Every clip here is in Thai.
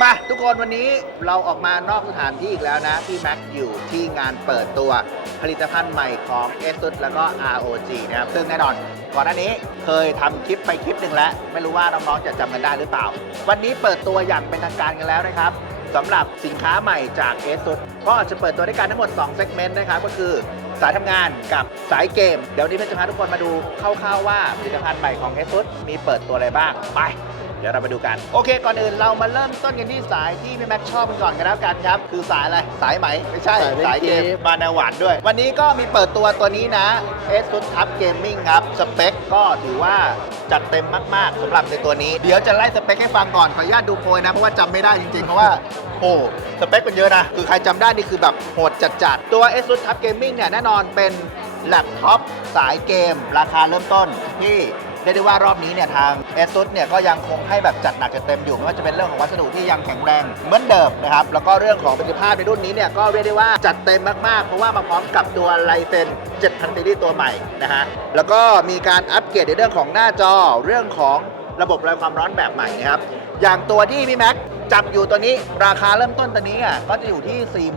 มาทุกคนวันนี้เราออกมานอกสถานที่อีกแล้วนะ พี่แม็กอยู่ที่งานเปิดตัวผลิตภัณฑ์ใหม่ของ ASUS แล้วก็ ROG นะครับ ซึ่งแน่นอนก่อนหน้านี้เคยทำคลิปไปคลิปหนึ่งแล้ว ไม่รู้ว่าน้องๆจะจำกันได้หรือเปล่า วันนี้เปิดตัวอย่างเป็นทางการกันแล้วนะครับสำหรับสินค้าใหม่จาก ASUS ก็จะเปิดตัวด้วยกันทั้งหมด2 segment นะครับก็คือสายทำงานกับสายเกม เดี๋ยวนี้เพชรจะพาทุกคนมาดูคร่าวๆว่าผลิตภัณฑ์ใหม่ของ ASUS มีเปิดตัวอะไรบ้างไป เดี๋ยวเราไปดูกัน โอเค ก่อนอื่นเรามาเริ่มต้นกันที่สายที่พี่แม็กชอบกันก่อนกันแล้วกันครับ คือสายอะไร สายไหม ไม่ใช่ สายเล่นสายเกม เกม มาแนวหวานด้วย วันนี้ก็มีเปิดตัวตัวนี้นะ ASUS TUF Gaming ครับ สเปคก็ถือว่าจัดเต็มมาก ๆสำหรับในตัวนี้ เดี๋ยวจะไล่สเปคให้ฟังก่อน ขออนุญาตดูโพยนะ เพราะว่าจำไม่ได้จริงๆ เพราะว่า โอ้สเปคมันเยอะนะ คือใครจำได้นี่คือแบบโหดจัดๆ ตัว ASUS TUF Gaming เนี่ยแน่นอนเป็น แล็ปท็อปสายเกม ราคาเริ่มต้นที่ เรียกได้ว่ารอบนี้เนี่ยทาง ASUS เนี่ยก็ยังคงให้แบบจัดหนักจัดเต็มอยู่ไม่ว่าจะเป็นเรื่องของวัสดุที่ยังแข็งแรงเหมือนเดิมนะครับแล้วก็เรื่องของประสิทธิภาพในรุ่นนี้เนี่ยก็เรียกได้ว่าจัดเต็มมากๆ เพราะว่ามาพร้อมกับตัวไลเซน7,000ซีรีส์ตัวใหม่นะฮะแล้วก็มีการอัปเกรดในเรื่องของหน้าจอเรื่องของระบบระบายความร้อนแบบใหม่นะครับอย่างตัวที่พี่แม็ก จับอยู่ตัวนี้ราคาเริ่มต้นตัวนี้อะก็จะอยู่ที่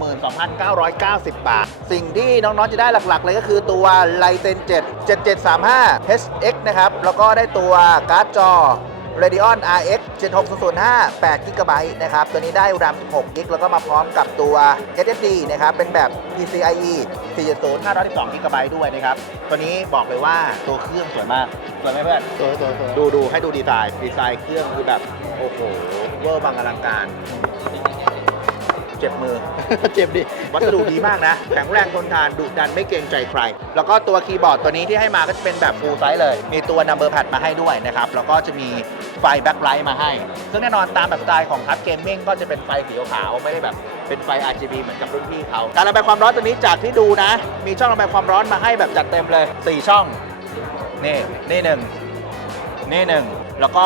42,990 บาท สิ่งที่น้องๆจะได้หลักๆ เลยก็คือตัวไลเซน7 7735 HX นะครับ แล้วก็ได้ตัวการ์ดจอ Radeon RX 7605 8 g b นะครับ ตัวนี้ได้ RAM 16 g b แล้วก็มาพร้อมกับตัว SSD นะครับ เป็นแบบ PCIe 4.0 512 g b ด้วยนะครับ ตัวนี้บอกเลยว่าตัวเครื่องสวยมาก สวยไหมเพื่อน สวยสวยสวยดูดูให้ดูดีไซน์ ดีไซน์เครื่องคือแบบ โอ้โห เวอร์บังอลังการ เจ็บมือ เจ็บดิ วัสดุดีมากนะ แข็งแรงทนทานดุดันไม่เกรงใจใคร แล้วก็ตัวคีย์บอร์ดตัวนี้ที่ให้มาก็จะเป็นแบบ full size เลย มีตัว number pad มาให้ด้วยนะครับ แล้วก็จะมี ไฟแบ็คไลท์มาให้ ซึ่งแน่นอนตามแบบสไตล์ของทับเกมมิ่งก็จะเป็นไฟสีขาวไม่ได้แบบเป็นไฟ RGB เหมือนกับรุ่นพี่เขา การระบายความร้อนตัวนี้จากที่ดูนะ มีช่องระบายความร้อนมาให้แบบจัดเต็มเลย 4 ช่อง นี่ นี่หนึ่งนี่หนึ่ง แล้วก็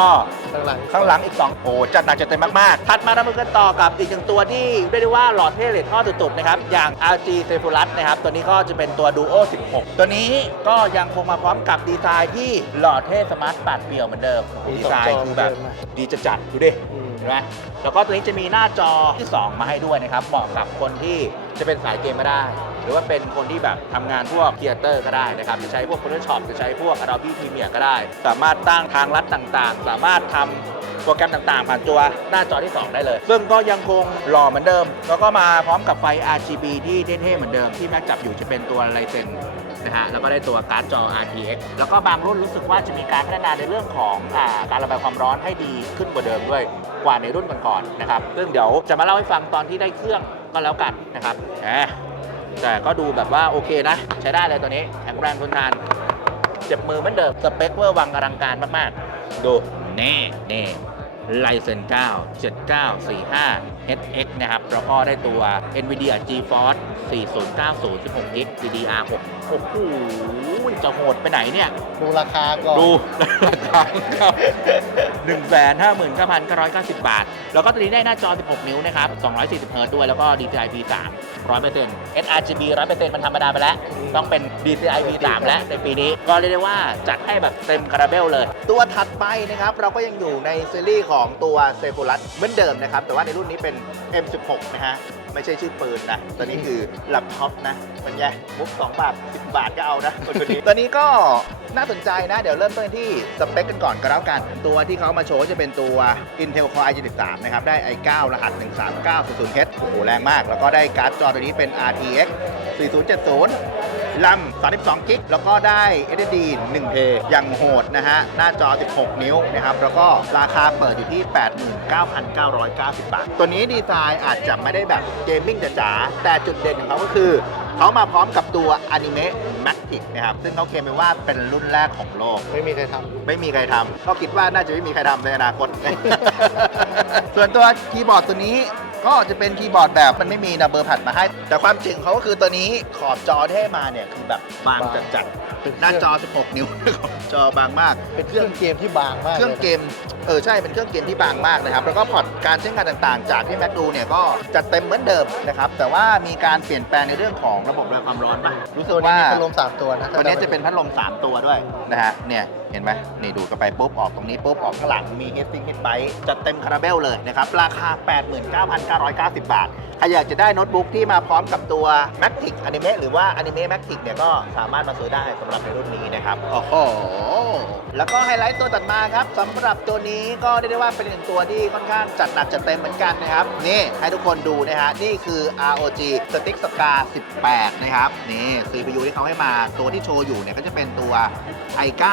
ข้างหลังข้างหลังอีก 2 โอ้จัดหนักจัดเต็มมาก ๆ ถัดมาเรามากันต่อกับอีกหนึ่งตัวที่เรียกได้ว่าหลอดเทเลทท่อสุดๆนะครับ อย่าง LG s e p h u r u s นะครับ ตัวนี้ก็จะเป็นตัว Duo 16 ตัวนี้ก็ยังคงมาพร้อมกับดีไซน์ที่หลอดเท่สมาร์ทปัดเปี่ยวเหมือนเดิมดีไซน์คือแบบดีจะจัดดูดิอืมเห็นไหมแล้วก็ตัวนี้จะมีหน้าจอที่ 2 มาให้ด้วยนะครับเหมาะกับคนที่จะเป็นสายเกมก็ได้หรือว่าเป็นคนที่แบบทำงานพวกเ h ียเตอร์ก็ได้นะครับจะใช้พวก Photoshop จะใช้พวก Adobe Premiere ก็ได้ สามารถตั้งทางลัดต่างๆ สามารถทำโปรแกรมต่างๆ ผ่านตัวหน้าจอที่ 2 ได้เลย ซึ่งก็ยังคงหล่อเหมือนเดิม แล้วก็มาพร้อมกับไฟ RGB ที่เท่ๆเหมือนเดิมที่แม็กจับอยู่จะเป็นตัวไลเซนนะฮะแล้วก็ได้ตัวการ์ดจอ RTX แล้วก็บางรุ่นรู้สึกว่าจะมีการพัฒนาในเรื่องของอาการระบายความร้อนให้ดีขึ้นกว่าเดิมด้วยกว่าในรุ่นก่อนๆนะครับ ซึ่งเดี๋ยวจะมาเล่าให้ฟังตอนที่ได้เครื่องก็แล้วกันนะครับ แหมแต่ก็ดูแบบว่าโอเคนะ ใช้ได้เลยตัวนี้ แข็งแรงทนทาน เจ็บมือเหมือนเดิม สเปคเวอร์วังอลังการมากๆ ดูนี่นี่ไลเซน9 7945 HX นะครับ แล้วก็ได้ตัว NVIDIA GeForce 4090 16 g b DDR6 โอ้โหจะโหดไปไหนเนี่ย ดูราคาก่อน ดูราคาครับ 1 5 9 9 9 0 บาท แล้วก็ตัวนี้ได้หน้าจอ 16 นิ้วนะครับ240เฮิร์ตซ์ด้วย แล้วก็ DCI P3 100% sRGB 100%มันธรรมดาไปแล้ว ต้องเป็น DCI P3 แล้วในปีนี้ ก็เรียกได้ว่าจัดให้แบบเต็มคาราเบลเลย ตัวถัดไปนะครับ เราก็ยังอยู่ในซีรีส์ของตัวเซฟูรัสเหมือนเดิมนะครับ แต่ว่าในรุ่นนี้เป็น M16 นะฮะ ไม่ใช่ชื่อปืนนะ ตอนนี้คือแล็ปท็อปนะเป็นไงมุกสองบาทสิบาทก็เอานะคนคนนี้ ตอนนี้ก็น่าสนใจนะ เดี๋ยวเริ่มต้นที่สเปคกันก่อนก็แล้วกัน ตัวที่เขามาโชว์จะเป็นตัว Intel Core i7 3 นะครับ ได้ i9 รหัส 13900H โอ้โห แรงมาก แล้วก็ได้การ์ดจอตัวนี้เป็น RTX 4070 ลัม32กิกแล้วก็ได้ SSD 1เทอย่างโหดนะฮะ หน้าจอ 16 นิ้วนะครับ แล้วก็ราคาเปิดอยู่ที่ 89,990 บาท ตัวนี้ดีไซน์อาจจะไม่ได้แบบเกมมิ่งจ๋าๆแต่จุดเด่นของเขาก็คือเขามาพร้อมกับตัว Anime Matic นะครับ ซึ่งเขาเคลมไปว่าเป็นรุ่นแรกของโลก ไม่มีใครทไม่มีใครทำก็คิดว่าน่าจะไม่มีใครทำในอนาคต ส่วนตัวคีย์บอร์ดตัวนี้ ก็จะเป็นคีย์บอร์ดแบบมันไม่มีนับเบอร์ผัดมาให้ แต่ความจริงเขาก็คือตัวนี้ขอบจอที่ให้มาเนี่ยคือแบบบางจัดำเป็นๆเคหน้ารื่องจอ 16 นิ้ว ขอบจอบางมาก เป็นเครื่องเกมที่บางมากเครื่องเกม เออใช่ เป็นเครื่องเกมที่บางมากนะครับ แล้วก็พอร์ตการใช้งานต่างๆ จากที่แม็กดูเนี่ยก็จัดเต็มเหมือนเดิมนะครับ แต่ว่ามีการเปลี่ยนแปลงในเรื่องของระบบระบายความร้อนป่ะรู้สึตักวนี้ว่ามีพัดลมสามตัวนะตัวนี้จะเป็นพัดลม 3 ตัวด้วยนะฮะ เนี่ยเห็นไหมนี่ดูดเข้าไปปุ๊บออกตรงนี้ปุ๊บออกข้างหลังมี h e a d s i n g Head Bite จัดเต็มคาราเบลเลยนะครับ ราคา 89,990 บาทใครอยากจะได้โน้ตบุ๊กที่มาพร้อมกับตัว Matic Anime หรือว่า Anime Matic เนี่ยก็สามารถมาซื้อได้สำหรับในรุ่นนี้นะครับโอ้โหแล้วก็ไฮไลท์ตัวตัดมาครับสำหรับตัวนี้ก็ได้ได้ว่าเป็นหนึ่งตัวที่ค่อนข้างจัดหนักจัดเต็มเหมือนกันนะครับนี่ให้ทุกคนดูนะฮะนี่คือ ROG Stick Scar 18 นะครับนี่ CPU ที่เขาให้มาตัวที่โชว์อยู่เนี่ยก็จะเป็นตัว i9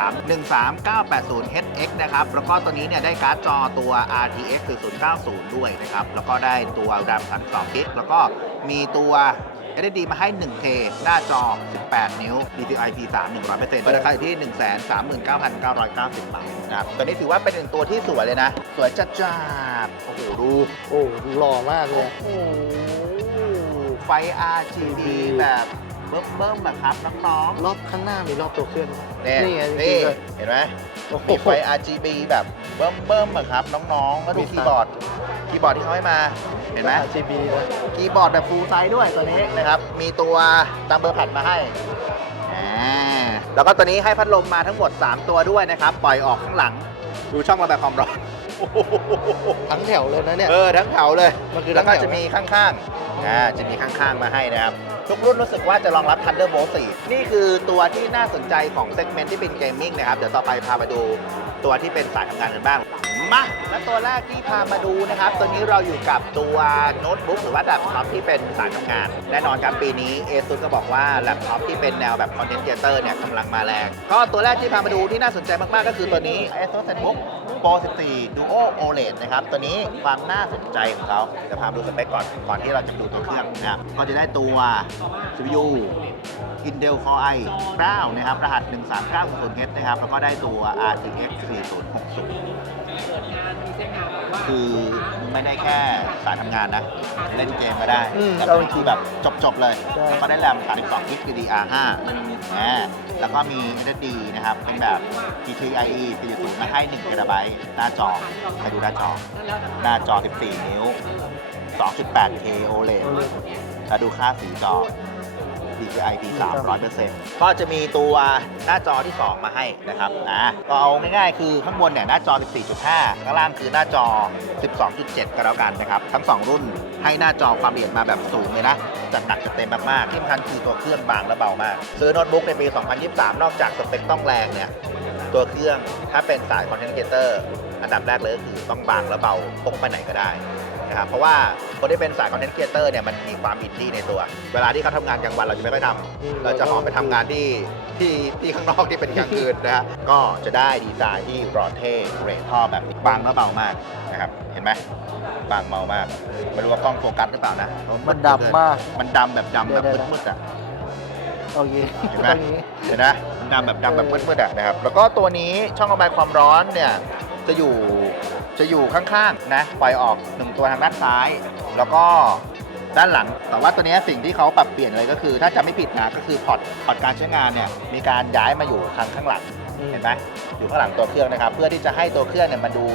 73 13980 HX นะครับ แล้วก็ตัวนี้เนี่ยได้การ์ดจอตัว RTX 4090 ด้วยนะครับ แล้วก็ได้ตัว RAM 32 g b แล้วก็มีตัว SSD มาให้ 1K หน้าจอ 18 นิ้ว DPI P3 100%เปิดราคาอยู่ที่ 139,990 บาทนะครับตัวนี้ถือว่าเป็นหนึ่งตัวที่สวยเลยนะ สวยจัดจ้าดโอ้โห ดู โอ้หล่อมากเลย โอ้โห ไฟ RGB แบบ เบิ่มๆแบบครับน้องๆรอบข้างหน้ามีรอบตัวเครื่องเนี่ยนี่ไงจรินี่งๆด้วยเห็นไหมโอ้โหมีไฟ RGB แบบเบิ่มๆอะครับน้องๆก็ดูมีคีย์บอร์ดคีย์บอร์ดที่เขาให้มาเห็นไหม RGB นะคีย์บอร์ดแบบฟูลไซส์ด้วยตัวนี้นะครับ มีตัวตัมเบอร์แพดมาให้อ่าแล้วก็ตัวนี้ให้พัดลมมาทั้งหมด 3 ตัวด้วยนะครับ ปล่อยออกข้างหลัง ดูช่องระบายความร้อนโอ้โหทั้งแถวเลยนะเนี่ย เออ ทั้งแถวเลยมันคือแล้วก็ทั้งแถวจะมีข้างๆ อ่าจะมีข้างๆมาให้นะครับ ทุกรุ่นรู้สึกว่าจะรองรับ Thunderbolt 4 นี่คือตัวที่น่าสนใจของเซกเมนต์ที่เป็นเกมมิ่งนะครับ เดี๋ยวต่อไปพาไปดูตัวที่เป็นสายทำงานกันบ้าง มาและตัวแรกที่พามาดูนะครับ ตัวนี้เราอยู่กับตัวโน้ตบุ๊กหรือว่าแล็ปท็อปที่เป็นสายทำงาน แน่นอนครับปีนี้ ASUS ก็บอกว่าแล็ปท็อปที่เป็นแนวแบบ Content Creator เนี่ยกำลังมาแรง ก็ตัวแรกที่พามาดูที่น่าสนใจมากๆ ก็คือตัวนี้ ASUS ZBook Pro 14 Duo OLED นะครับ ตัวนี้ความน่าสนใจของเขาเดี๋ยวพามาดูสเปคก่อนก่อนที่เราจะดูตัวเครื่องนะครับก็จะได้ตัว CPU Intel Core i 9นะครับรหัส 13900H นะครับแล้วก็ได้ตัว RTX 4060คือไม่ได้แค่สายทำงานนะ เล่นเกมก็ได้ อืมแต่เอาเป็จรินงแบบจบ ๆ เลยใช่ แล้วก็ได้แรม32 GB DDR5 อ่าแล้วก็มี SSD นะครับ เป็นแบบ PCIe 4.0มาให้1 TB หน้าจอไปดูหน้าจอ หน้าจอ 14 นิ้ว 2.8K OLED แล้วดูค่าสีจอ DPI P3 100%ก็จะมีตัวหน้าจอที่ 2 มาให้นะครับนะก็เอาง่ายๆ คือข้างบนเนี่ยหน้าจอ 14.5 ข้างล่างคือหน้าจอ 12.7 ก็แล้วกันนะครับ ทั้ง 2 รุ่นให้หน้าจอความละเอียดมาแบบสูงเลยนะจัดหนักจัดเต็มมากๆที่สำคัญคือตัวเครื่องบางและเบามาก ซื้อโน้ตบุ๊กในปี 2023 นอกจากสเปคต้องแรงเนี่ยตัวเครื่องถ้าเป็นสาย Content Creator อันดับแรกเลยก็คือต้องบางและเบาพกไปไหนก็ได้ นะครับเพราะว่าคนที่เป็นสาย Content Creator เนี่ยมันมีความอินดี้ในตัว เวลาที่เขาทำงานกลางวันเราจะไม่ค่อยทอืมำเราจะออกไปทำงานที่ที่ที่ข้างนอกที่เป็นกลางคืนนะฮะก็จะได้ดีไซน์ที่รอเท่เรทท่อแบบนี้บางและเบามากนะครับเห็นไหมบางเบามากไม่รู้ว่ากล้องโฟกัสหรือเปล่านะมันดำมากมันดำแบบดำแบบเดี๋ยวๆมืดๆอะโอเคเห็นไหมตรงนี้เห็นไหมมันดำแบบดำแบบมืดๆอะนะครับแล้วก็ตัวนี้ช่องระบายความร้อนเนี่ย จะอยู่จะอยู่ข้างๆนะปล่อยออกหนึ่งตัวทางด้านซ้าย แล้วก็ด้านหลัง แต่ว่าตัวนี้สิ่งที่เขาปรับเปลี่ยนเลยก็คือ ถ้าจะไม่ผิดนะก็คือพอร์ตพอร์ตการใช้งานเนี่ยมีการย้ายมาอยู่ทางข้างหลังอืมเห็นไหมอยู่ข้างหลังตัวเครื่องนะครับ เพื่อที่จะให้ตัวเครื่องเนี่ยมันดู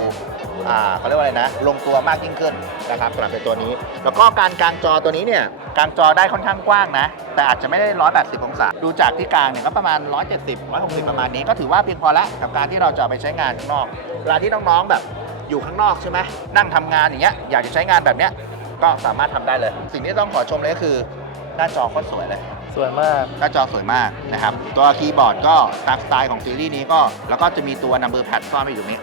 อ่าเขาเรียกว่าอะไรนะ ลงตัวมากยิ่งขึ้นนะครับสำหรับในตัวนี้ แล้วก็การกางจอตัวนี้เนี่ยกางจอได้ค่อนข้างกว้างนะ แต่อาจจะไม่ได้ 180 องศา ดูจากที่กลางเนี่ยก็ประมาณ 170 160 ประมาณนี้ก็ถือว่าเพียงพอละกับการที่เราจะเอาไปใช้งานข้างนอก เวลาที่น้องๆแบบอยู่ข้างนอกใช่ไหมนั่งทำงานอย่างเงี้ยอยากจะใช้งานแบบเนี้ยก็สามารถทำได้เลย สิ่งที่ต้องขอชมเลยก็คือหน้าจอโคตรสวยเลย สวยมาก หน้าจอสวยมากนะครับ ตัวคีย์บอร์ดก็ตามสไตล์ของซีรีส์นี้ก็แล้วก็จะมีตัว number pad ซ่อนไว้อยู่ตรงนี้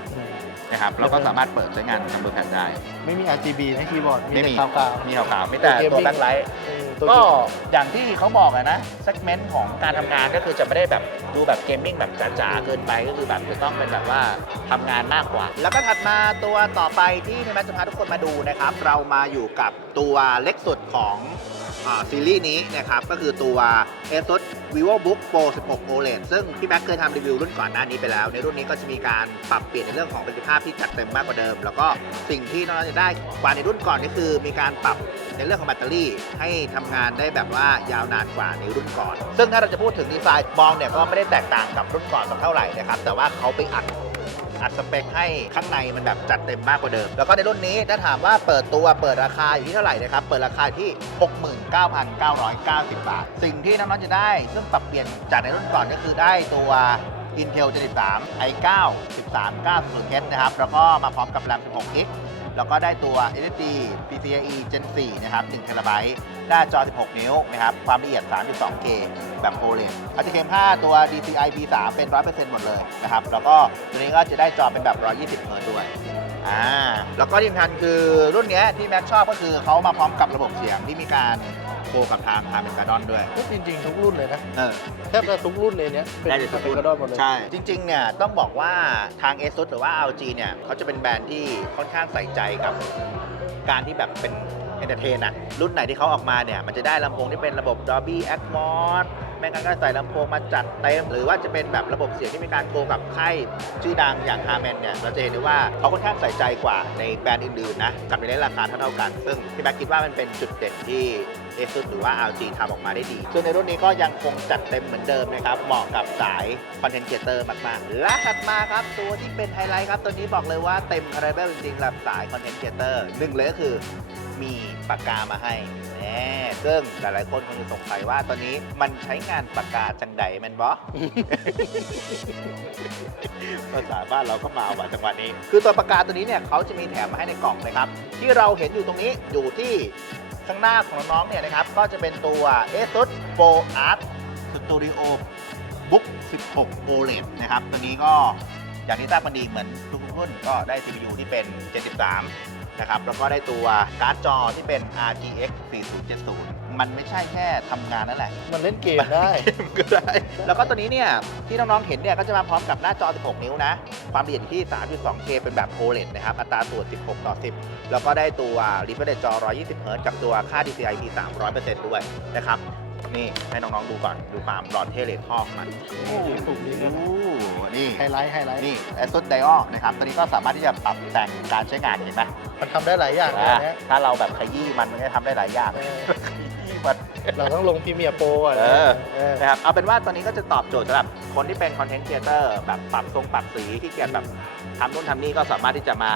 นะครับเราก็สามารถเปิดใช้งาน number pad ได้ ไม่มี RGB นะคีย์บอร์ด มีไม่มีแต่ขาวมีขาวๆไม่แต่ตัวตัว gaming แบ็คไลท์ๆเออตัว ก็เกมอย่างที่เขาบอกอะนะเซกเมนต์ของการทำงานก็คือจะไม่ได้แบบดูแบบเกมมิ่งแบบจ๋าๆเกินไปก็คือแบบจะต้องเป็นแบบว่าทำงานมากกว่า แล้วก็ถัดมาตัวต่อไปที่พี่แม็กซ์จะพาทุกคนมาดูนะครับ เรามาอยู่กับตัวเล็กสุดของอ่าซีรีส์นี้นะครับ ก็คือตัว ASUS VivoBook Pro 16 OLED ซึ่งพี่แม็กซ์เคยทำรีวิวรุ่นก่อนหน้านี้ไปแล้ว ในรุ่นนี้ก็จะมีการปรับเปลี่ยนในเรื่องของประสิทธิภาพที่จัดเต็มมากกว่าเดิม แล้วก็สิ่งที่น้องๆจะได้กว่าในรุ่นก่อนก็คือมีการปรับ ในเรื่องของแบตเตอรี่ให้ทำงานได้แบบว่ายาวนานกว่าในรุ่นก่อน ซึ่งถ้าเราจะพูดถึงดีไซน์มองเนี่ยก็ไม่ได้แตกต่างกับรุ่นก่อนสักเท่าไหร่นะครับแต่ว่าเขาไปอัดอัดสเปคให้ข้างในมันแบบจัดเต็มมากกว่าเดิม แล้วก็ในรุ่นนี้ถ้าถามว่าเปิดตัวเปิดราคาอยู่ที่เท่าไหร่นะครับ เปิดราคาที่ 69,990 บาท สิ่งที่น้องๆจะได้ ซึ่งปรับเปลี่ยนจากในรุ่นก่อนก็คือได้ตัว Intel Gen 3 i9 1390H นะครับ แล้วก็มาพร้อมกับ RAM 16 g b แล้วก็ได้ตัว SSD PCIe Gen 4 นะครับ1 t b หน้าจอ 16 นิ้วนะครับ ความละเอียด 3.2K แบบ OLED อัลติเกม5ตัว DCI B3 เป็น 100%หมดเลยนะครับ แล้วก็ตัวนี้ก็จะได้จอเป็นแบบ 120 Hz ด้วยอ่าแล้วก็ที่สำคัญคือรุ่นนี้ที่แม็กชอบก็คือเขามาพร้อมกับระบบเสียงที่มีการ โคกับทางฮาร์มันการ์ดอนด้วยทุกจริงๆทุกรุ่นเลยนะเออ แทบจะทุกรุ่นเลยเนี้ยเป็นได้เลยทุกรุ่นกระดอนหมดเลย ใช่ จริงๆ เนี่ยต้องบอกว่าทาง ASUS หรือว่า LG เนี่ยเขาจะเป็นแบรนด์ที่ค่อนข้างใส่ใจกับการที่แบบเป็นเอนเตอร์เทนอะรุ่นไหนที่เขาออกมาเนี่ย มันจะได้ลำโพงที่เป็นระบบ Dolby Atmos แม่งั้นก็ใส่ลำโพงมาจัดเต็ม หรือว่าจะเป็นแบบระบบเสียงที่มีการโคกับค่ายชื่อดังอย่าง h a r m a n เนี่ยเราจะเห็นได้ว่าเขาค่อนข้างใส่ใจกว่าในแบรนด์อื่นๆนะกับในราคาเท่าๆกัน ซึ่งพี่แม็กคิดว่ามันเป็นจุดเด่นที่ ASUS หรือว่า LG ทำออกมาได้ดี ซึ่งในรุ่นนี้ก็ยังคงจัดเต็มเหมือนเดิมนะครับ เหมาะกับสายคอนเทนต์เอเตอร์มากๆและถัดมาครับ ตัวที่เป็นไฮไลท์ครับ ตัวนี้บอกเลยว่าเต็มคาราเบลจริงๆสำหรับสายคอนเทนต์เอเตอร์หนึ่งเลยก็คือมีปากกามาให้แน่ซึ่งหลายๆคนคงจะสงสัยว่าตอนนี้มันใช้งานปากกาจังใดแมนบอ ภาษาบ้านเราก็มาว่ะจังหวะนี้ คือตัวปากกาตัวนี้เนี่ยเขาจะมีแถมมาให้ในกล่องนะครับ ที่เราเห็นอยู่ตรงนี้อยู่ที่ ข้างหน้าของน้องๆเนี่ยนะครับก็จะเป็นตัว ASUS Pro Art Studio Book 16 OLED นะครับตัวนี้ก็อย่างที่ทราบกันดีเหมือนทุกรุ่นก็ได้ CPU ที่เป็น 73 นะครับแล้วก็ได้ตัวการ์ดจอที่เป็น RTX 4070 มันไม่ใช่แค่ทำงานนั่นแหละ มันเล่นเกมได้ ก็ได้ แล้วก็ตัวนี้เนี่ย ที่น้อง ๆ เห็นเนี่ย ก็จะมาพร้อมกับหน้าจอ 16 นิ้วนะ ความละเอียดอยู่ที่ 3.2K เป็นแบบ OLED นะครับ อัตราส่วน 16 ต่อ 10 แล้วก็ได้ตัว refresh จอ 120 Hz กับตัวค่า DCI P3 100%ด้วยนะครับนี่ให้น้อง ๆ ดูก่อน ดูความหลอดเทเลทข้อของมันโอ้โหถูกดีด้วยนะโอ้นี่ไฮไลท์ไฮไลท์นี่ ASUS Dial นะครับตัวนี้ก็สามารถที่จะปรับแต่งการใช้งานเห็นไหม มันทำได้หลายอย่างเลยอ่านะ ถ้าเราแบบขยี้มันมันก็ทำได้หลายอย่างเออ ขยี้มัน เราต้องลงพรีเมียร์โปรอะนะเออ เออ นะครับเอาเป็นว่าตอนนี้ก็จะตอบโจทย์สำหรับคนที่เป็นคอนเทนต์ครีเอเตอร์แบบปรับทรงปรับสีที่เกียจแบบทำนู่นทำนี่ก็สามารถที่จะมา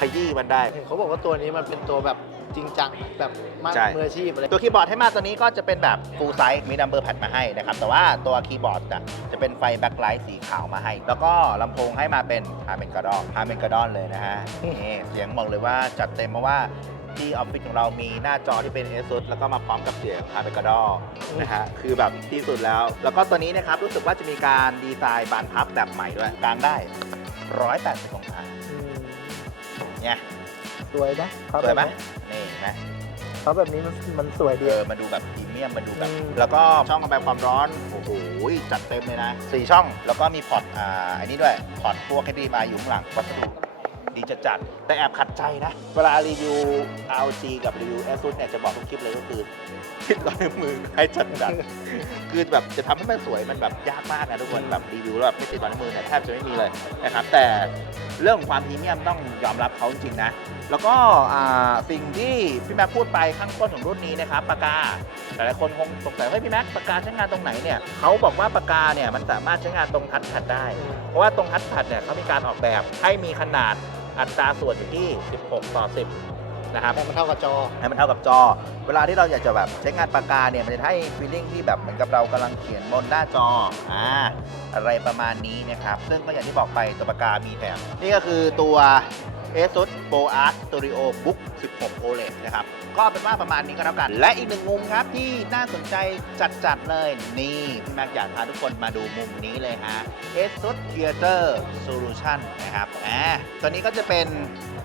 ขยี้มันได้ เห็นเขาบอกว่าตัวนี้มันเป็นตัวแบบ จริงจังแบบมากใช่ มืออาชีพอะไรตัวคีย์บอร์ดให้มาตัวนี้ก็จะเป็นแบบ full size มี number pad มาให้นะครับ แต่ว่าตัวคีย์บอร์ดจะจะเป็นไฟแบ็คไลท์สีขาวมาให้ แล้วก็ลำโพงให้มาเป็นฮาร์เมนกระดอนฮาร์เมนกระดอนเลยนะฮะ นี่เสียงบอกเลยว่าจัดเต็มเพราะว่าที่ออฟฟิศของเรามีหน้าจอที่เป็น ASUS แล้วก็มาพร้อมกับเสียงฮาร์เมนกระดอนนะฮะ คือแบบที่สุดแล้ว แล้วก็ตัวนี้นะครับรู้สึกว่าจะมีการดีไซน์บานพับแบบใหม่ด้วยกางได้ 180องศาอืมเนี่ย สวยนะเขาสวยไหมแบบนี้นี่เห็นไหมเขาแบบนี้มันมันสวยดี เออมาดูแบบพรีเมียมมาดูแบบ อืม แล้วก็ช่องระบายความร้อน โอ้โหจัดเต็มเลยนะสี่ช่องแล้วก็มีพอร์ตอ่าอันนี้ด้วยพอร์ตพวก HDMI อยู่ข้างหลังวัสดุ ดีจะจัดแต่แอบขัดใจนะ เวลารีวิว ROG กับรีวิว ASUS เนี่ยจะบอกทุกคลิปเลยก็คือคิดร้อยมือให้จัดจัดคือแบบจะทำให้มันสวยมันแบบยากมากนะทุกคนแบบรีวิวแล้วแบบไม่ติดร้อยมือเนี่ยแทบจะไม่มีเลยนะครับแต่เรื่องของความพรีเมียมต้องยอมรับเขาจริงๆนะ แล้วก็อ่าสิ่งที่พี่แม็กพูดไปข้างต้นของรุ่นนี้นะครับปากกาหลายๆคนคงสงสัยว่าเฮ้ยพี่แม็กปากกาใช้งานตรงไหนเนี่ยเขาบอกว่าปากกาเนี่ยมันสามารถใช้งานตรงทัชแพดได้ เพราะว่าตรงทัชแพดเนี่ยเขามีการออกแบบให้มีขนาด อัตราส่วนอยู่ที่ 16 ต่อ 10 นะครับให้มันเท่ากับจอ ให้มันเท่ากับจอ เวลาที่เราอยากจะแบบใช้งานปากกาเนี่ย มันจะให้ฟีลลิ่งที่แบบเหมือนกับเรากำลังเขียนบนหน้าจอ อ่า อะไรประมาณนี้นะครับ ซึ่งก็อย่างที่บอกไปตัวปากกามีแถม นี่ก็คือตัว ASUS Pro Art Studio Book 16 OLED นะครับ ก็เป็นว่าประมาณนี้ก็แล้วกัน และอีกหนึ่งมุมครับที่น่าสนใจจัดๆเลย นี่พี่แม็กอยากพาทุกคนมาดูมุมนี้เลยฮะ ASUS Theater Solution นะครับอ่าตัวนี้ก็จะเป็น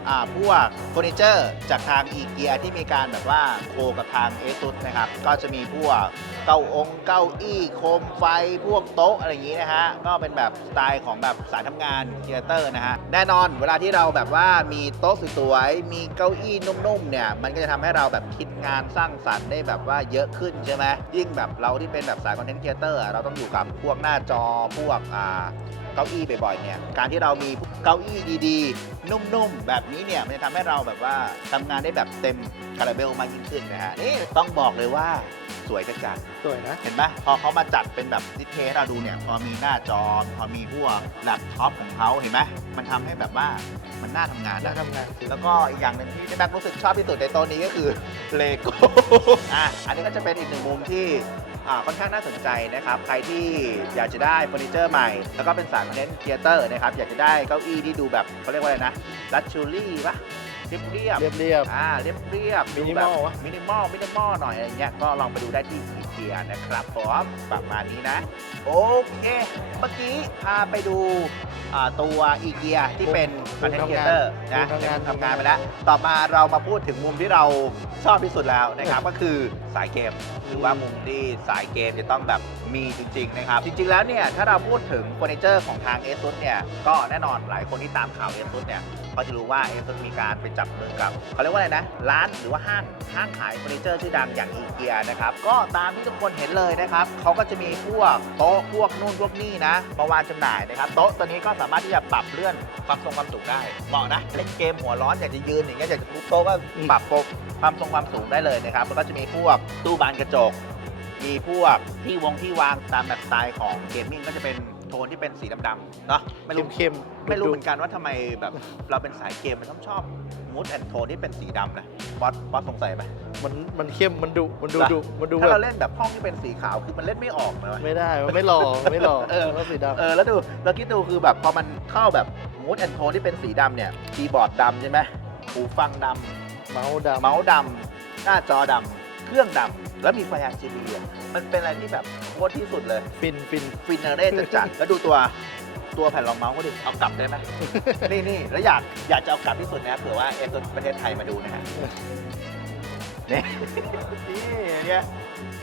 อ่าพวกเฟอร์นิเจอร์จากทางอีเกียที่มีการแบบว่าโคกับทาง ASUS นะครับ ก็จะมีพวกเก้าองค์เก้าอี้โคมไฟพวกโต๊ะอะไรอย่างนี้นะฮะ ก็เป็นแบบสไตล์ของแบบสายทำงานเทเตอร์นะฮะ แน่นอนเวลาที่เราแบบว่ามีโต๊ะสวยๆมีเก้าอี้นุ่มๆเนี่ยมันก็จะทำให้เราแบบคิดงานสร้างสรรค์ได้แบบว่าเยอะขึ้นใช่ไหมยิ่งแบบเราที่เป็นแบบสายคอนเทนต์ครีเอเตอร์เราต้องอยู่กับพวกหน้าจอพวกอ่า เก้าอี้บ่อยๆเนี่ยการที่เรามีเก้าอี้ดีๆ นุ่มๆ แบบนี้เนี่ยมันจะทำให้เราแบบว่าทำงานได้แบบเต็มคาราเบลมากยิ่งขึ้นนะฮะนี่ต้องบอกเลยว่าสวยจัดสวยนะๆเห็นปะพอเขามาจัดเป็นแบบดิสเพลย์ให้เราดูเนี่ย พอมีหน้าจอ พอมีพวกแล็ปท็อปของเขาเห็นไหมมันทำให้แบบว่ามันน่าทำงานน่านะ ทำงานจริง แล้วก็อีกอย่างหนึ่งที่พี่แม็กรู้สึกชอบที่สุดในโต๊ะนี้ก็คือเลโก้ อะ อันนี้ก็จะเป็นอีกหนึ่งมุมที่อ่า ค่อนข้างน่าสนใจนะครับ ใครที่อยากจะได้เฟอร์นิเจอร์ใหม่ แล้วก็เป็นสายคอนเทนต์เทเตอร์นะครับ อยากจะได้เก้าอี้ที่ดูแบบเขาเรียกว่าอะไรนะลักชูรี่ปะเรียบเรียบเรียบเรียบ อ่าเรียบเรียบ Minimal วะ มินิมอลมินิมอลหน่อยอะไรเงี้ยก็ลองไปดูได้ที่อีเกียนะครับผมประมาณนี้นะ โอเค เมื่อกี้พาไปดูอ่าตัวอีเกียที่เป็นคอนเทนต์เทเตอร์นะมุมทำงานทำงานไปแล้ว ต่อมาเรามาพูดถึงมุมที่เราชอบที่สุดแล้วนะครับ ก็คือสายเกมหรือว่ามุมที่สายเกมจะต้องแบบมีจริงๆนะครับ จริงๆแล้วเนี่ย ถ้าเราพูดถึงเฟอร์นิเจอร์ของทาง ASUS เนี่ย ก็แน่นอนหลายคนที่ตามข่าว ASUS เนี่ยก็จะรู้ว่า ASUS มีการไปจับมือกับเขาเรียกว่าอะไรนะ ร้านหรือว่าห้างห้างขายเฟอร์นิเจอร์ชื่อดังอย่างอีเกียนะครับ ก็ตามที่ทุกคนเห็นเลยนะครับเขาก็จะมีพวกโต๊ะพวกนู่นพวกนี่นะมาวางจำหน่ายนะครับโต๊ะตัวนี้ก็สามารถที่จะปรับเลื่อนความทรงความสูงได้เหมาะนะเล่นเกมหัวร้อนอยากจะยืนอย่างเงี้ยอยากจะทุบโต๊ะก็ปรับโปรความทรงความสูงได้เลยนะครับแล้วก็จะมีพวกตู้บานกระจก มีพวกที่วงที่วางตามแบบสไตล์ของเกมมิ่งก็จะเป็นโทนที่เป็นสีดำๆเนาะไม่รู้เข้มๆไม่รู้ดุเหมือนกันว่าทำไมแบบเราเป็นสายเกมมันต้องชอบ มูดแอนโทนที่เป็นสีดำนะบอสบอสสงสัยไหม มันมันเข้มมันดุมันดูเหรอ ดุมันดูถ้าแบเราบเล่นแบบห้องที่เป็นสีขาวคือมันเล่นไม่ออกเลยวะไม่ได้มันไม่หล่อไม่หล่อเออ แล้วสีดำ เออแล้วดูแล้วคิดดูคือแบบพอมันเข้าแบบมูดแอนโทนที่เป็นสีดำเนี่ยคีย์บอร์ดดำใช่ไหมหูฟังดำเมาส์ดำเมาส์ดำหน้าจอดำเครื่องดำแล้วมีไฟ RGB อะมันเป็นอะไรที่แบบโคตรที่สุดเลย ฟินฟินฟินเนอร์เร่จัดๆแล้วดูตัว ตัวแผ่นรองเมาส์ก็ดิเอากลับได้ไหม นี่นี่แล้วอยากอยากจะเอากลับที่สุดนะเผื่อว่าเอฟประเทศไทยมาดูนะฮะนี่นี่เนี่ย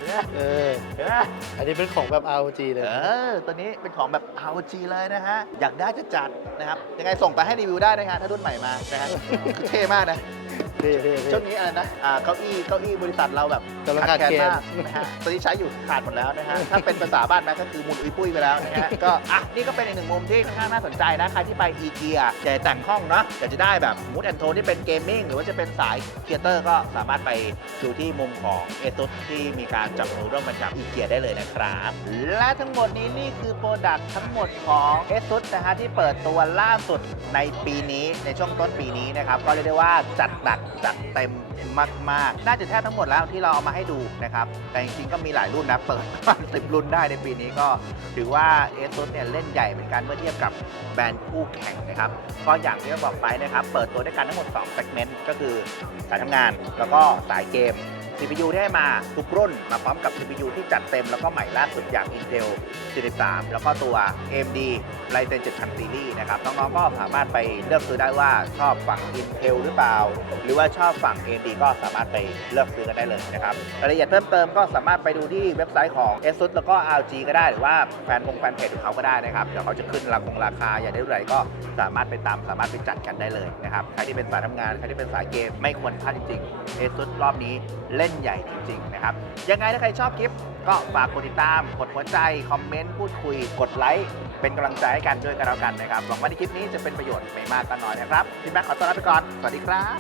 เนี่ยเออ เห็นไหม อันนี้เป็นของแบบ ROG เลย เออ ตัวนี้เป็นของแบบ ROG เลยนะฮะ อยากได้จะจัดนะครับ ยังไงส่งไปให้รีวิวได้นะฮะ ถ้ารุ่นใหม่มานะฮะคือเท่มากนะ เท่เท่เท่ช่วงนี้อะไรนะอ่าเก้าอี้เก้าอี้บริษัทเราแบบกำลังขาดแคลนแคลนมากนะฮะตอนนี้ใช้อยู่ขาดหมดแล้วนะฮะถ้าเป็นภาษาบ้านแม่ก็คือมุนอุยปุ้ยไปแล้วนะฮะก็อะนี่ก็เป็นอีกหนึ่งมุมที่ค่อนข้างน่าสนใจนะใครที่ไปอีเกียอยากจะแต่งห้องเนาะอยากจะได้แบบมูดแอนโทนที่เป็นเกมมิ่งหรือว่าจะเป็นสายเกียเตอร์ก็สามารถไปดูที่มุมของเอตุสที่มีการจับมือร่วมกันกับอีเกียได้เลยนะครับและทั้งหมดนี้นี่คือโปรดักต์ทั้งหมดของเอตุสนะฮะที่เปิดตัวล่าสุดในปีนี้ในช่วงต้นปีนี้นะครับก็เรียกได้ว่าจัดหนักจัดเต็มมาก ๆ น่าจะแทบทั้งหมดแล้วที่เราเอามาให้ดูนะครับ แต่จริงๆ ก็มีหลายรุ่นนะ เปิดสิบรุ่นได้ในปีนี้ก็ถือว่าเอ u s เนี่ยเล่นใหญ่เหมือนกันเมื่อเทียบกับแบรนด์คู่แข่งนะครับ ก็อย่างที่เราบอกไปนะครับ เปิดตัวด้วยกันทั้งหมด2 segment ก็คือสายทำงานแล้วก็สายเกม CPU ที่ให้มาทุกรุ่นมาพร้อมกับ CPU ที่จัดเต็มแล้วก็ใหม่ล่าสุดอย่าง Intel 73แล้วก็ตัว AMD Ryzen 7000 Series นะครับ น้องๆ ก็สามารถไปเลือกซื้อได้ว่าชอบฝั่ง Intel หรือเปล่า หรือว่าชอบฝั่ง AMD ก็สามารถไปเลือกซื้อกันได้เลยนะครับ รายละเอียดเพิ่มเติมก็สามารถไปดูที่เว็บไซต์ของ ASUS แล้วก็ RG ก็ได้หรือว่าแฟนพงแฟนเพจของเขาก็ได้นะครับ เดี๋ยวเขาจะขึ้นราคงราคา อย่ากได้ไรก็สามารถไปตามสามารถไปจัดกันได้เลยนะครับ ใครที่เป็นสายทำงาน ใครที่เป็นสายเกมไม่ควรพลาดจริงๆ ASUS รอบนี้เล่นใหญ่จริง ๆ นะครับ ยังไงถ้าใครชอบคลิป ก็ฝากกดติดตาม กดหัวใจ คอมเมนต์ พูดคุย กดไลค์ เป็นกำลังใจให้กันด้วยกันแล้วกันนะครับ หวังว่าในคลิปนี้จะเป็นประโยชน์ไม่มากก็น้อยนะครับพี่แม็กขอตัวลาไปก่อน สวัสดีครับ